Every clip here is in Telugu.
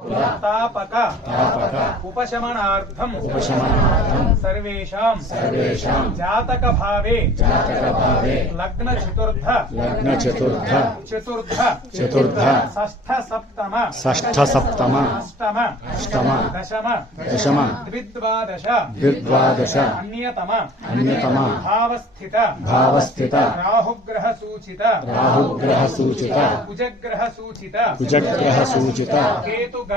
तापक। उपशमनार्थम। सर्वेषां जातक भावे लग्न चतुर्थ लग्न चतुर्थ चतुर्थ। चतुर्थ। षष्ठ सप्तम षष्ठ सप्तम अष्टम। अष्टम। दशम। दशम। द्विद्वादश। द्विद्वादश। अन्यतम। अन्यतम। भावस्थित। भावस्थित। राहुग्रह सूचित राहुग्रह सूचित कुजग्रह सूचित कुजग्रह सूचित केतुग्रह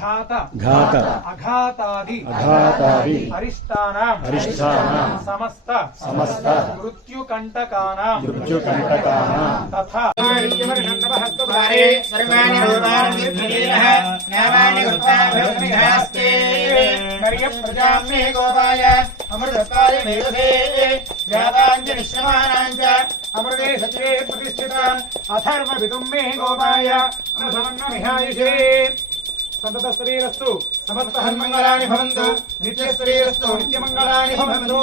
घात घात अघातादि अरिष्टानाम् समस्त समस्त मृत्युकण्टकानाम् मृत्युकण्टकानाम् तथा सर्वाणि रूपाणिः नामानि निश्यमानाञ्च अमृते सचिवे प्रतिष्ठिता अथर्वविदुम्मे गोपाय अमृतमन्नमिहायुषे మేధసే జాతాంచ నిశ్యమానాంచ అమృతే సత్యే ప్రతిష్ఠిత అథర్వ విదుం మే గోపాయ సమన్వమిహాయుషే సంతత శ్రీరస్తు సమస్త హన్మంగళాని భవంతు నిత్యశ్రీరస్తు నిత్యమంగళాని భవంతు.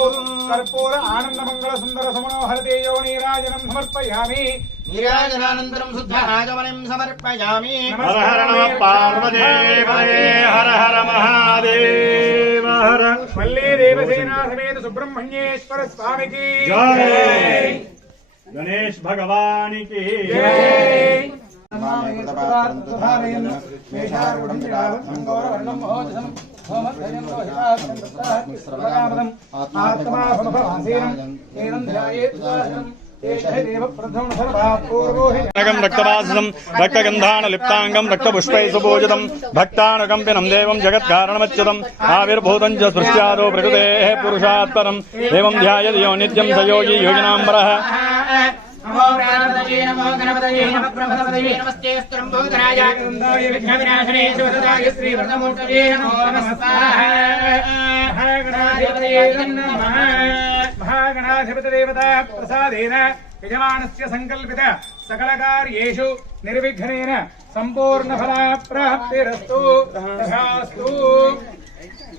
కర్పూర ఆనంద మంగళ సుందర సమనోహర తేజో నీరాజనం సమర్పయామి. నీరాజనానంతరం శుద్ధ ఆగమనం సమర్పయామి. హర హర నమ పార్వదేవదే హర హర మహాదేవ హర. మల్లే దేవసేనా సమేత సుబ్రహ్మణ్యేశ్వర స్వామికి. జై. గణేష్ భగవానికి. జై. నగం రక్తగంధాన లిప్తాంగం రక్తపుష్పై సుపూజితం భక్తానుకంపినం దేవం జగత్కారణమచ్యుతం ఆవిర్భూతం చ సృష్ట్యాదో ప్రకృతే పురుషాత్పరం ఏం ధ్యాయతి యో నిత్యం సయోగి యోగినాంబర నమో ప్రాణపతయే నమో గణపతయే నమ బ్రహ్మపతయే నమస్తే స్త్రంభూతరాయ విఘ్నవినాశనే శివదాయ శ్రీ వ్రతమూర్తయే నమో నమస్కార నమః ప్రసాదేన యజమానస్య సంకల్పిత సకల కార్యేషు నిర్విఘ్నేన సంపూర్ణ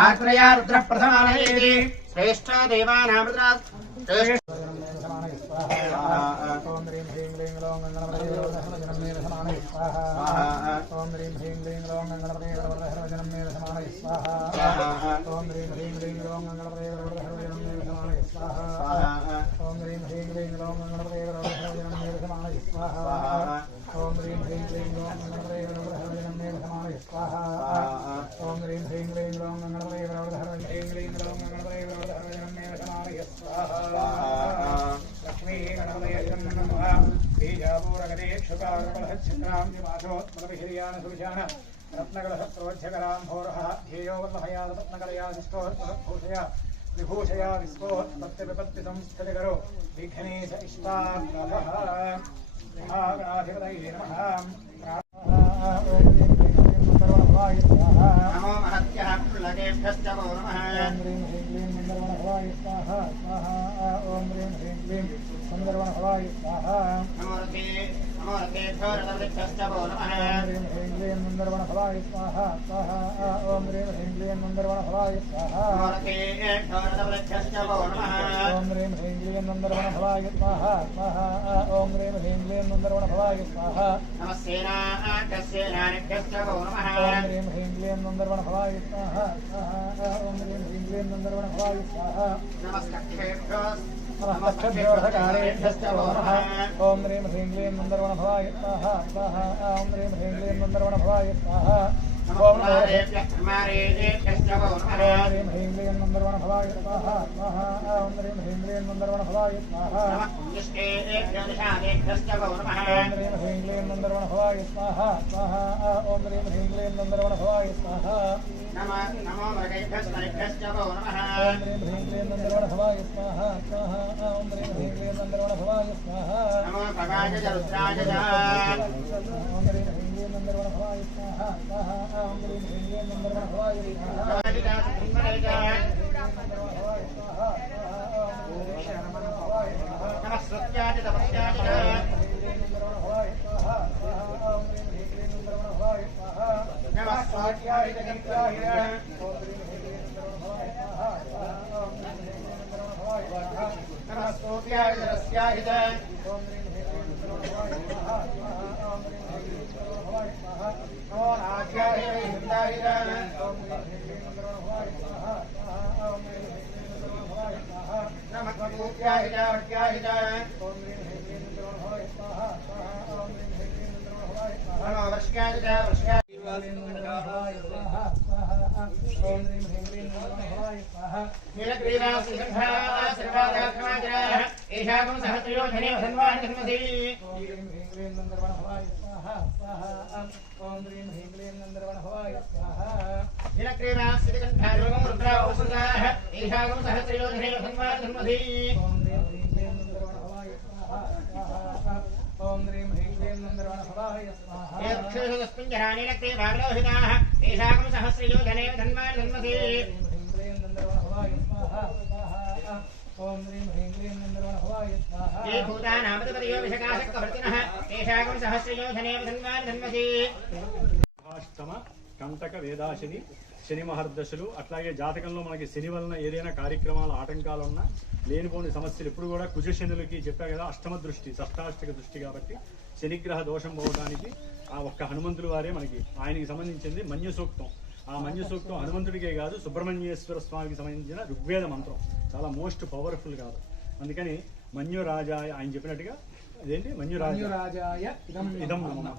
ఆత్రయా రుద్ర ప్రథమానయేతి శ్రేష్ఠ దేవానామృత శ్రేష్ఠ सच्चिन्द्राम्यमाशोत्मलविहिर्यानसुविशान रत्नकलशत्रोध्यकराम्भोरः ध्येयो वल्लभया रत्नकलया निष्ठोत्मलभूषया రతేభ్యో రతవృక్షశ్చ నమో నమః నమో రతేభ్యో రతవృక్షశ్చ నమో నమః నమస్సేనాకస్యేనానిభ్యశ్చ నమో నమః నమస్కక్షేభ్యో నమస్కక్షేభ్యశ్చ నమో నమః ఓం హ్రీం హ్రీం క్లీం నందర్వణ భవాయ స్వాహ స్వాహ ఓం హ్రీం హ్రీం క్లీం నందర్వణ नमस्तभ्योऽर्धकारेभ्यश्चोरः ॐ ह्रीं ह्रीं क्लीं मन्दर्वणभवाय स्वाहा स्वाहा ॐ ह्रीं ह्रीं क्लीं मन्दर्वणभवाय स्वाहा ॐ ह्रीं ह्रीं क्लीं मन्दर्वणभवाय स्वाहा स्वाहा ॐ ह्रीं ह्रीं क्लीं मन्दर्वणभवाय स्वाहा ॐ ह्रीं ह्रीं क्लीं मन्दर्वणभवाय स्वाहा स्वाहा ॐ ह्रीं ह्रीं क्लीं मन्दर्वणभवाय स्वाहा नमो मृगैभ्यस्तैभ्यश्च वो नमः ॐ ह्रीं ह्रीं नन्दर्वण भवाय स्वाहा स्वाहा ॐ ह्रीं ह्रीं नन्दर्वण भवाय स्वाहा नमो भगाय च रुद्राय च ॐ ह्रीं ह्रीं नन्दर्वण भवाय स्वाहा स्वाहा ॐ ह्रीं ह्रीं नन्दर्वण भवाय स्वाहा नमः श्रुत्याय च नमः स्वाध्याय च गन्त्याय नमः स्तोत्याय च रस्याय च नमो नाट्याय च हिन्दाय च नमः कूप्याय च नीलग्रीवासिकण्ठायोगं रुद्रावसुदाः एषाकं सहस्रयोधने वसन्वान् धन्वसी ओम ह्रीं ह्रीं नंदरवण भवाय स्वाहा एतस्मिन् जरा नीलग्रीवाग्लोहिताः एषाकं सहस्रयोधने धन्वान् धन्वसी ओम ह्रीं ह्रीं क्लीं नन्दरवण भवाय स्वाहा ये भूतानामधिपतयो विषकाशक्कभर्तिनः एषाकं सहस्रयोधने धन्वान् धन्वसी అష్టమ కంటక వేదాశని శని మహర్దశలు అట్లాగే జాతకంలో మనకి శని వలన ఏదైనా కార్యక్రమాలు ఆటంకాలు ఉన్నా లేనిపోని సమస్యలు ఇప్పుడు కూడా కుజ శనులకి చెప్పా కదా అష్టమ దృష్టి సప్తాష్టక దృష్టి కాబట్టి శనిగ్రహ దోషం పోవడానికి ఆ ఒక్క హనుమంతుడు వారే మనకి ఆయనకి సంబంధించింది మన్యు సూక్తం ఆ మంజు సూక్తం హనుమంతుడికే కాదు సుబ్రహ్మణ్యేశ్వర స్వామికి సంబంధించిన ఋగ్వేద మంత్రం. చాలా మోస్ట్ పవర్ఫుల్ కాదు. అందుకని మన్యు రాజాయ ఆయన చెప్పినట్టుగా అదేంటి? మన్యు రాజాయ ఇదం నమ.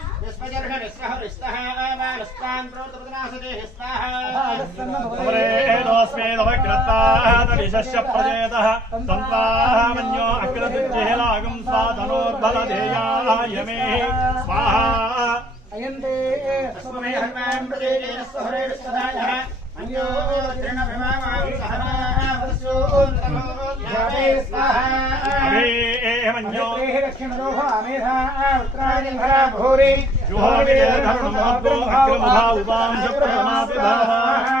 స్వజర్హణి స్వహ రిస్తః ఆమానస్తాన్ ప్రోతపదనాసదే హిస్తాః స్వేదవగ్రతాదరిశస్య ప్రజేతః సంతామన్యో అగ్రదిజ్జేలాగం సాధనోర్బలధేయాయమే भूरि जुहोर्विदर्भर्मभो अग्रमभा उपांशप्रमापिभाः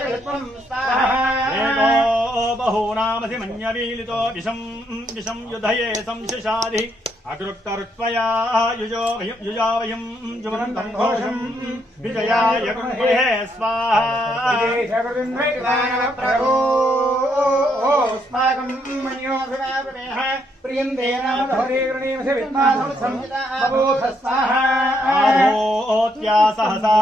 नुधस्व स्वाहा एको बहूनामसि मन्यवीलितो विषम् विषम् युधये अकृक्तरुत्वयायुजावयम् विजयाय गृहे स्वाहास्माकम् मन्योधनाः प्रियन्ते नामधोरे गृणीमसि विद्मासंहिताबोध स्वाहा। सहसा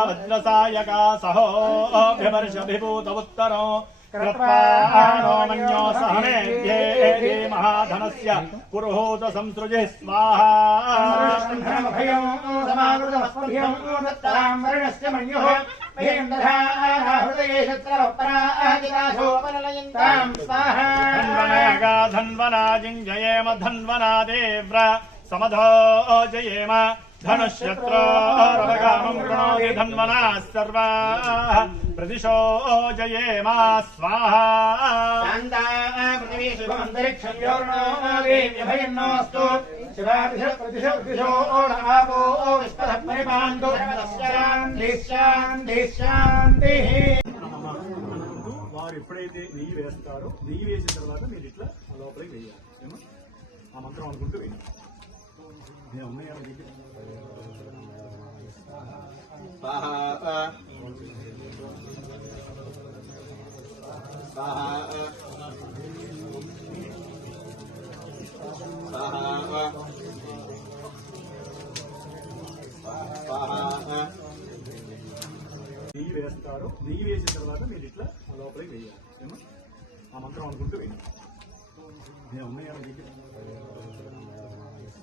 उत्तरो कृत्वानो मन्यो सहमेध्ये महाधनस्य पुरुहूत संसृजे स्वाहा धन्वनागा धन्वना जिञ्जयेम धन्वना देव्र समधोजयेम धनुष्यत्रोरवगामम् कृणोति धन्वनाः सर्वाः प्रतिशो जयेम स्वाहा शान्ता पृथिवी शुभमन्तरिक्षं योर्णोऽस्तु शिवादिश प्रतिश प्रतिशो ओढावो विस्पदः परिपान्तु शान्तिः शान्तिः शान्तिः వారు ఎప్పుడైతే నెయ్యి వేస్తారో నెయ్యి వేసిన తర్వాత మీరు ఇట్లా లోపలికి వేయాలి ఏమో? ఆ మంత్రం అనుకుంటూ వేయాలి నేను ఉన్నాయా మీ దగ్గర? నెయ్యి వేస్తారో నెయ్యి వేసిన తర్వాత మీరు ఇట్లా ఆ లోపలికి వేయాలి ఏమో? ఆ మంత్రం అనుకుంటూ వేయాలి నేను ఉన్నాయా మీ దగ్గర?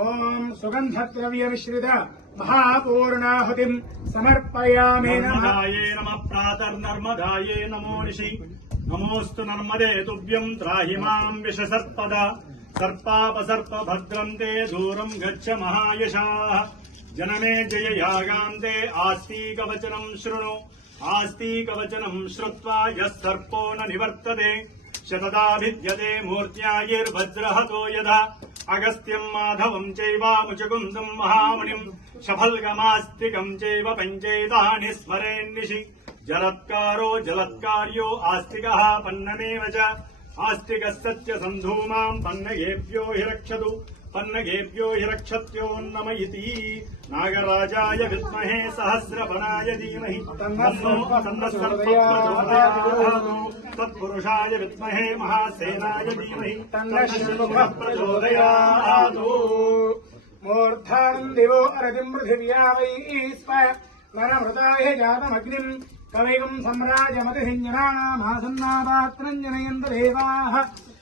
ఓం సుగంధద్రవ్య మిశ్రిత మహాపూర్ణాహుతిం సమర్పయామే నమః. నర్మదాయే నమ ప్రాతర్నర్మదాయే నమో నిషి నమోస్తు నర్మదే తుభ్యం త్రాహి మాం విషసర్పద. సర్పాపసర్ప భద్రం తే దూరం గచ్చ మహాయశా. జనమే జయ యాగాంతే ఆస్తికవచనం శృణు. ఆస్తికవచనం శ్రుత్వా యः సర్పో న నివర్తతే. శతదాభిద్యతే మూర్త్యాయైర్భద్రహతో యథా. అగస్త్యం మాధవం చైవాముచకుందం మహామునిం శఫల్గమాస్తికం చైవ పంచైతాని స్మరేన్నిషి జలత్కారో జలత్కార్యో ఆస్తిక పన్నమేవ ఆస్తిక సత్య సంధూమాం పన్నయేభ్యో हि రక్షతు पन्नगेभ्यो हि रक्षत्योन्नमयिति नागराजाय विमहे सहस्रपनाय धीमह। तत्षा विमहे महासेनाय धीमह प्रचोदया मूर्धाम् दिवो अरतिम् पृथिव्या वै स्म वरमृताय जातमग्निम् कवैकम् सम्राजमतिहिञ्जनामासन्नापात्रम् जनयन्त देवाः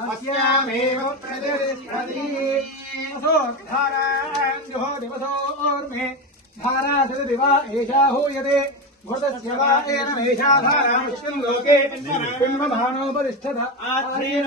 హర పూర్ణాహుతిముత్తమాంజహోతి సర్వం మే పూర్ణాహుతిः సర్వమేవాప్నోతి అథో వయం మే పూర్ణాహుతిः అస్యామేవ ప్రతిష్టతి ధారాంజో దివసోర్మే ధారాసరి దివా ఏషా హూయతే భృతస్య వా ఏనమేషా ధారాముష్యం లోకే బింబమానోపరిష్ఠత ఆశ్రేణ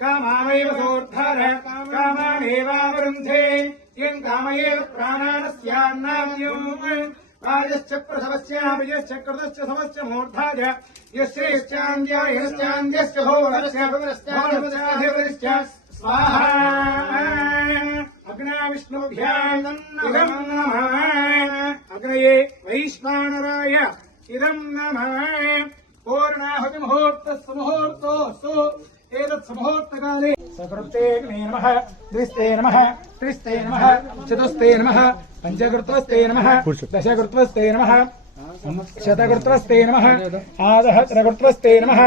దివా ఏషా హూయతే భృతస్య వా ఏనమేషా ధారా విష్ణులోకే వసోర్ధారాదేజసైవాత్మైతేజోవరుంధేతో కామానైవ సోర్ధార కామానేవావరుంధే యం కామయేవ ప్రాణానస్యాన్నాద్యం రాజశ్చ ప్రసవస్యాభిజశ్చ కృతశ్చ సమశ్చ మూర్ధాజ యశ్చేశ్చాంద్యాయశ్చాంద్యశ్చ భోరశ్చ భోరశ్చాధిపతిశ్చ అగ్నా విష్ణుభ్యాం ఇదం నమ అగ్నయే వైశ్వానరాయ ఇదం పూర్ణాహుతి ముహూర్త సుముహూర్తోస్తు సుముహూర్తకాలే సకృతే నమః ద్విస్తే నమః త్రిస్తే నమః చతుస్తే నమః పంచకృత్వస్తే నమః దశకృత్వస్తే నమః शतकृत्रस्ते नमः। आदः त्रकृत्रस्ते नमः।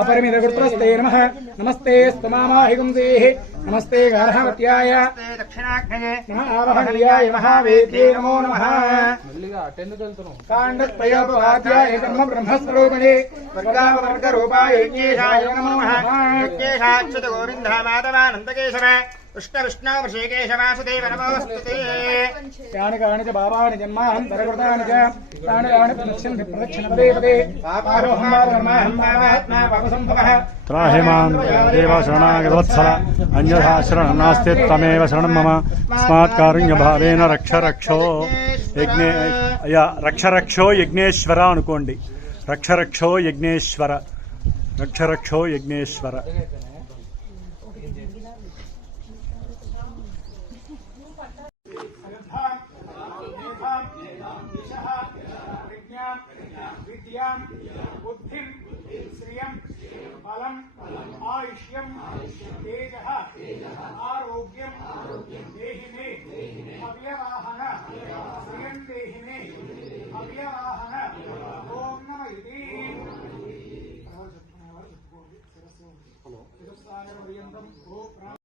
अपरमिदकृत्रस्ते नमः। नमस्ते स्तमामाहिगुंसेः नमस्ते गार्हवत्याय नम आवहनीयाय महावेद्ये नमो नमः। काण्डत्रयोपवाद्याय ब्रह्म ब्रह्मस्वरूपिणे। वर्गाववर्गरूपाय यज्ञेशाय नमो नमः। यज्ञेशाच्युत गोविन्दा माधवानन्दकेशव वृषेकेशवासुदेव नमोऽस्तु ते। यानि कानि च भावानि च। పరకృతాని చ తాని కాని ప్రదక్షిణ ప్రదక్షిణ పదే పదే పాపారోహం పాపకర్మాహం పాపాత్మా పాపసంభవః त्राहि माम् देव शरणागतवत्सल अन्यथा शरणं नास्ति त्वमेव शरणं मम स्मात् కారుణ్యభావేన రక్ష రక్షో యజ్ఞే యా రక్ష రక్షో యజ్ఞేశ్వర అనుకోండి రక్ష రక్షో యజ్ఞేశ్వర రక్ష రక్షో యజ్ఞేశ్వర तेजः आरोग्यम् अव्यवाहन श्रियं देहि अव्यवाहन ॐ नम इति। हलो। पर्यन्तम् ओ प्रा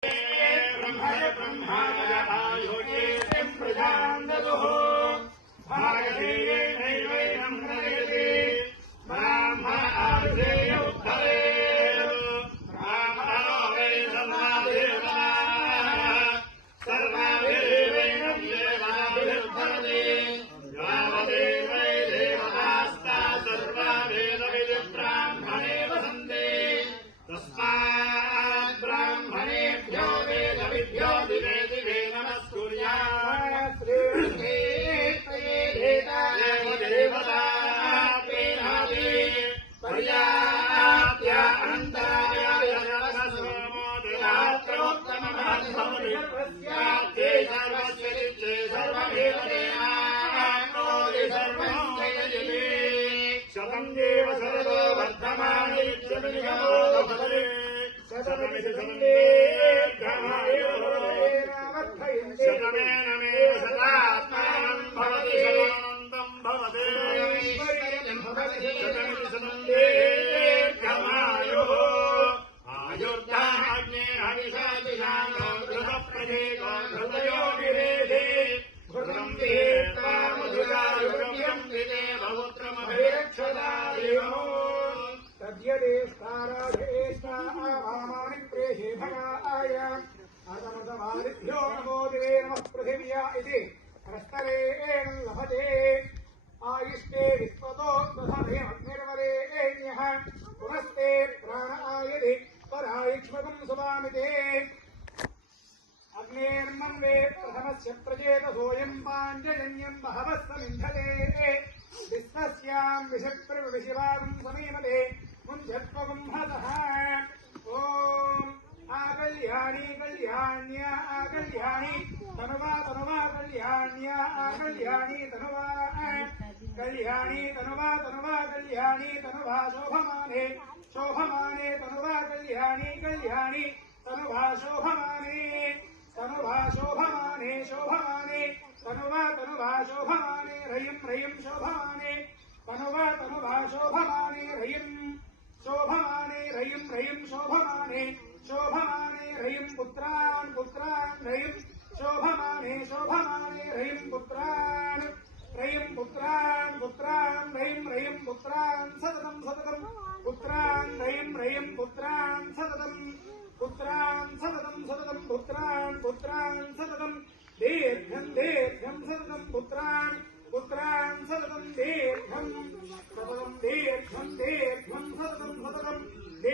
శతం దేవ సరదో వర్ధమాని శతమితి तद्यदेष्टाराधेष्टावामानि प्रेषे भगाय अतमतमादिभ्यो नमो दिवे नमः पृथिव्या इति प्रस्तरेण लभते आयुष्टे विश्वतो दधमेऽग्निर्वरेण्यः पुनस्ते प्राण आयति परायुक्ष्मकम् सुवामिते अग्नेर्मन्वे प्रथमस्य प्रचेतसोऽयम् पाञ्चजन्यम् बहवः समिन्धते विश्वस्याम् विषप्रविशिवाम् समीमते मुञ्झत्वगुम्हतः ॐ आकल्याणि कल्याण्या आकल्याणि तनुवा तनुवा कल्याण्या आकल्याणि तनुवा कल्याणी तनुवा तनुवा कल्याणी तनुवा शोभमाने शोभमाने तनुवा कल्याणी कल्याणी तनुवा शोभमाने तनुवा शोभमाने शोभमाने तनुवा तनुवा शोभमाने रयिं रयिं शोभमाने तनुवा तनुवा शोभमाने रयिं शोभमाने रयिम् रयिम् शोभमाने शोभमाने रयिम् पुत्रान् पुत्रान् रयिम् शोभमाने शोभमाने रयिम् पुत्रान् रयिम् पुत्रान् पुत्रान् रयिम् रयिम् पुत्रान् सततम् सततम्, पुत्रान् रयिम् रयिम् पुत्रान् सततम् पुत्रान् सततम् सततम्, पुत्रान् पुत्रान् सततम्, दीर्घम् दीर्घम् सततम्, पुत्रान् पुत्रान् सततम्, दीर्घम् सततम्, दीर्घम् दीर्घम् కుంభతకం కుంభతకం దే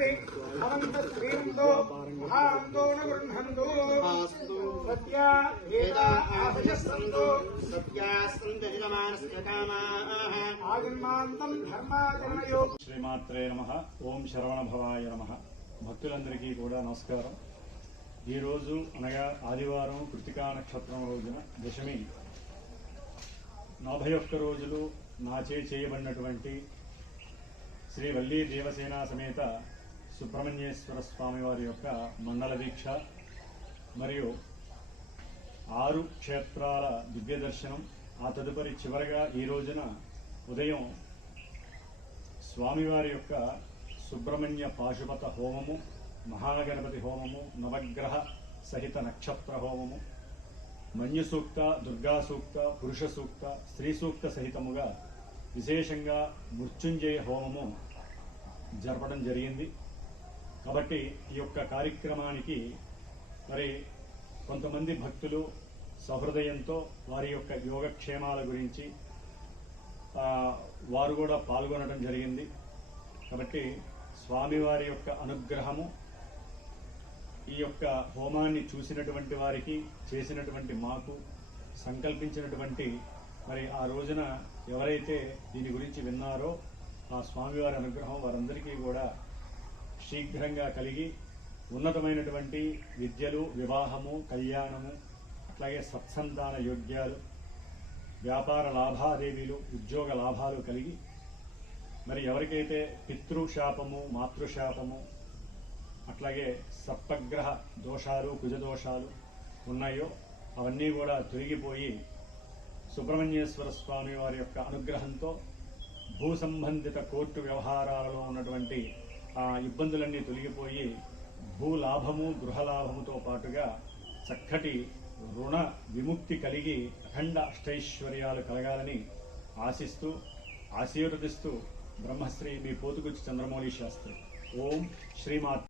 అనంత సత్య ఆజన్మాంతం శ్రీమాత్రే నమ. ఓం శరవణ భవాయ నమ. భక్తులందరికీ కూడా నమస్కారం. ఈరోజు అనగా ఆదివారం కృతికా నక్షత్రం రోజున దశమి. నలభై ఒక్క రోజులు నాచే చేయబడినటువంటి శ్రీ వల్లీ దేవసేన సమేత సుబ్రహ్మణ్యేశ్వర స్వామి వారి యొక్క మండల దీక్ష మరియు ఆరు క్షేత్రాల దివ్య దర్శనం. ఆ తదుపరి చివరగా ఈ రోజున ఉదయం స్వామివారి యొక్క సుబ్రహ్మణ్య పాశుపత హోమము మహాగణపతి హోమము నవగ్రహ సహిత నక్షత్ర హోమము మన్యు సూక్త దుర్గా సూక్త పురుష సూక్త స్త్రీ సూక్త సహితముగా విశేషంగా మృత్యుంజయ హోమము జరపడం జరిగింది. కాబట్టి ఈ యొక్క కార్యక్రమానికి మరి కొంతమంది భక్తులు సహృదయంతో వారి యొక్క యోగక్షేమాల గురించి వారు కూడా పాల్గొనడం జరిగింది. కాబట్టి స్వామివారి యొక్క అనుగ్రహము ఈ యొక్క హోమాన్ని చూసినటువంటి వారికి చేసినటువంటి మాకు సంకల్పించినటువంటి మరి ఆ రోజున ఎవరైతే దీని గురించి విన్నారో ఆ స్వామివారి అనుగ్రహం వారందరికీ కూడా శీఘ్రంగా కలిగి ఉన్నతమైనటువంటి విద్యలు వివాహము కళ్యాణము అట్లాగే సత్సంతాన యోగ్యాలు వ్యాపార లాభాదేవీలు ఉద్యోగ లాభాలు కలిగి మరి ఎవరికైతే పితృశాపము మాతృశాపము అట్లాగే సప్తగ్రహ దోషాలు కుజదోషాలు ఉన్నాయో అవన్నీ కూడా తొలగిపోయి సుబ్రహ్మణ్యేశ్వర స్వామి వారి యొక్క అనుగ్రహంతో భూ సంబంధిత కోర్టు వ్యవహారాలలో ఉన్నటువంటి ఇబ్బందులన్నీ తొలగిపోయి భూ లాభము పాటుగా చక్కటి రుణ విముక్తి కలిగి అఖండ అష్టైశ్వర్యాలు కలగాలని ఆశిస్తూ ఆశీర్వదిస్తూ బ్రహ్మశ్రీ మీ పోతుగుచ్చి చంద్రమౌళి శాస్త్రి. ఓం శ్రీమాత్